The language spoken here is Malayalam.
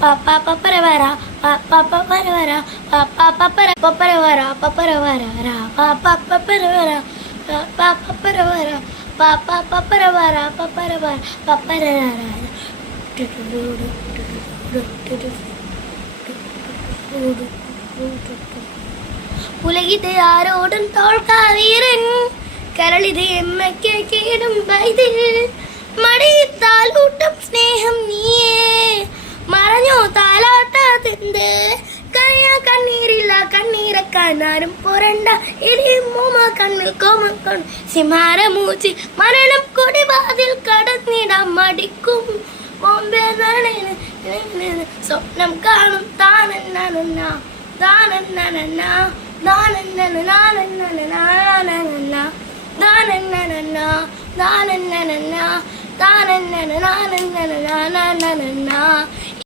പാപ്പാ പപ്പര വര പാപ്പാ പപ്പര വര പാപ്പാ പപ്പര പപ്പര വര പപ്പര വര പാപ്പാ പപ്പര വര പാപ്പാ പപ്പര വര പാപ്പാ പപ്പര വര പപ്പര വര പപ്പര ഉലകിത് ആരോടും തോൽക്കാവീരൻ കരളിത് എമ്മയ്ക്ക് കീടും വൈതിൽ മടിയിത്താൽ ഊട്ടം സ്നേഹം നീയേ മറഞ്ഞോ താലാട്ടാതെന്ത് കരയാ കണ്ണീരില്ല കണ്ണീരക്കാൻ ആരും പുരണ്ട എരിയുമ്മ കണ്ണിൽ കോമം കൊണ്ട് സിംഹാരമൂച്ചി മരണം കൊടിവാതിൽ കടന്നിടാൻ മടിക്കും ബോംബെ സ്വപ്നം കാണും താനന്ന താനന്ന താനന്ന